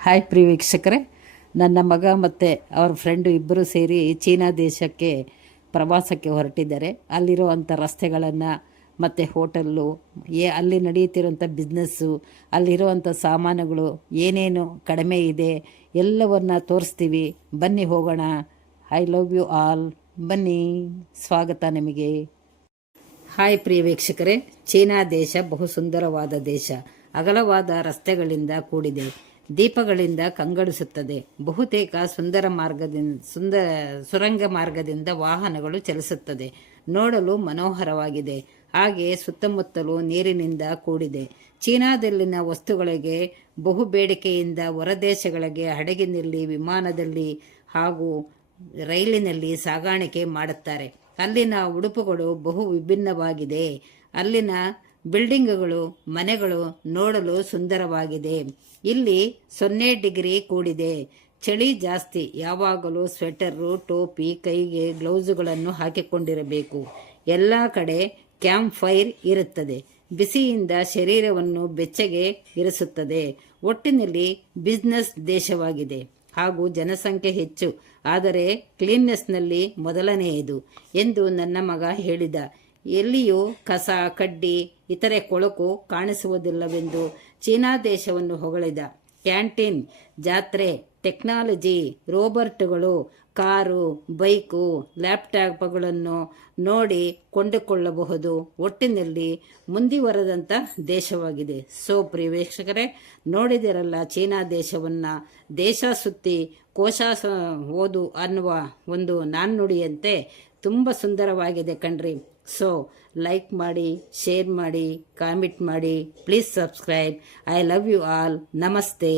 Hi ಪ್ರಿಯ ವೀಕ್ಷಕರೇ, ನನ್ನ ಮಗ ಮತ್ತು ಅವ್ರ ಫ್ರೆಂಡು ಇಬ್ಬರು ಸೇರಿ ಚೀನಾ ದೇಶಕ್ಕೆ ಪ್ರವಾಸಕ್ಕೆ ಹೊರಟಿದ್ದಾರೆ. ಅಲ್ಲಿರುವಂಥ ರಸ್ತೆಗಳನ್ನು ಮತ್ತು ಹೋಟೆಲ್ಲು, ಅಲ್ಲಿ ನಡೆಯುತ್ತಿರುವಂಥ ಬಿಸ್ನೆಸ್ಸು, ಅಲ್ಲಿರುವಂಥ ಸಾಮಾನುಗಳು ಏನೇನು ಕಡಿಮೆ ಇದೆ ಎಲ್ಲವನ್ನು ತೋರಿಸ್ತೀವಿ. ಬನ್ನಿ ಹೋಗೋಣ. I love you all. ಬನ್ನಿ, ಸ್ವಾಗತ ನಿಮಗೆ. ಹಾಯ್ ಪ್ರಿಯ ವೀಕ್ಷಕರೇ, ಚೀನಾ ದೇಶ ಬಹು ಸುಂದರವಾದ ದೇಶ. ಅಗಲವಾದ ರಸ್ತೆಗಳಿಂದ ಕೂಡಿದೆ, ದೀಪಗಳಿಂದ ಕಂಗೊಳಿಸುತ್ತದೆ. ಬಹುತೇಕ ಸುರಂಗ ಮಾರ್ಗದಿಂದ ವಾಹನಗಳು ಚಲಿಸುತ್ತದೆ. ನೋಡಲು ಮನೋಹರವಾಗಿದೆ. ಹಾಗೆ ಸುತ್ತಮುತ್ತಲೂ ನೀರಿನಿಂದ ಕೂಡಿದೆ. ಚೀನಾದಲ್ಲಿನ ವಸ್ತುಗಳಿಗೆ ಬಹು ಬೇಡಿಕೆಯಿಂದ ಹೊರದೇಶಗಳಿಗೆ ಹಡಗಿನಲ್ಲಿ, ವಿಮಾನದಲ್ಲಿ ಹಾಗೂ ರೈಲಿನಲ್ಲಿ ಸಾಗಾಣಿಕೆ ಮಾಡುತ್ತಾರೆ. ಅಲ್ಲಿನ ಉಡುಪುಗಳು ಬಹು ವಿಭಿನ್ನವಾಗಿದೆ. ಅಲ್ಲಿನ ಬಿಲ್ಡಿಂಗ್ಗಳು, ಮನೆಗಳು ನೋಡಲು ಸುಂದರವಾಗಿದೆ. ಇಲ್ಲಿ 0 ಡಿಗ್ರಿ ಕೂಡಿದೆ. ಚಳಿ ಜಾಸ್ತಿ. ಯಾವಾಗಲೂ ಸ್ವೆಟರು, ಟೋಪಿ, ಕೈಗೆ ಗ್ಲೌಸುಗಳನ್ನು ಹಾಕಿಕೊಂಡಿರಬೇಕು. ಎಲ್ಲ ಕಡೆ ಕ್ಯಾಂಪ್ ಫೈರ್ ಇರುತ್ತದೆ. ಬಿಸಿಯಿಂದ ಶರೀರವನ್ನು ಬೆಚ್ಚಗೆ ಇರಿಸುತ್ತದೆ. ಒಟ್ಟಿನಲ್ಲಿ ಬಿಸ್ನೆಸ್ ದೇಶವಾಗಿದೆ ಹಾಗೂ ಜನಸಂಖ್ಯೆ ಹೆಚ್ಚು, ಆದರೆ ಕ್ಲೀನ್ನೆಸ್ನಲ್ಲಿ ಮೊದಲನೆಯದು ಎಂದು ನನ್ನ ಮಗ ಹೇಳಿದ. ಎಲ್ಲಿಯೂ ಕಸ, ಕಡ್ಡಿ, ಇತರೆ ಕೊಳಕು ಕಾಣಿಸುವುದಿಲ್ಲವೆಂದು ಚೀನಾ ದೇಶವನ್ನು ಹೊಗಳಿದ. ಕ್ಯಾಂಟೀನ್, ಜಾತ್ರೆ, ಟೆಕ್ನಾಲಜಿ, ರೋಬೋಟ್ಗಳು, ಕಾರು, ಬೈಕು, ಲ್ಯಾಪ್ಟಾಪ್ಗಳನ್ನು ನೋಡಿ ಕೊಂಡುಕೊಳ್ಳಬಹುದು. ಒಟ್ಟಿನಲ್ಲಿ ಮುಂದುವರೆದಂಥ ದೇಶವಾಗಿದೆ. ಪ್ರಿಯ ವೀಕ್ಷಕರೇ, ನೋಡಿದಿರಲ್ಲ ಚೀನಾ ದೇಶವನ್ನು. ದೇಶ ಸುತ್ತಿ ಕೋಶ ಓದು ಅನ್ನುವ ಒಂದು ನಾಣ್ಣುಡಿಯಂತೆ ತುಂಬ ಸುಂದರವಾಗಿದೆ ಕಣ್ರಿ. ಲೈಕ್ ಮಾಡಿ, ಶೇರ್ ಮಾಡಿ, ಕಾಮೆಂಟ್ ಮಾಡಿ, please subscribe. I love you all. ನಮಸ್ತೆ.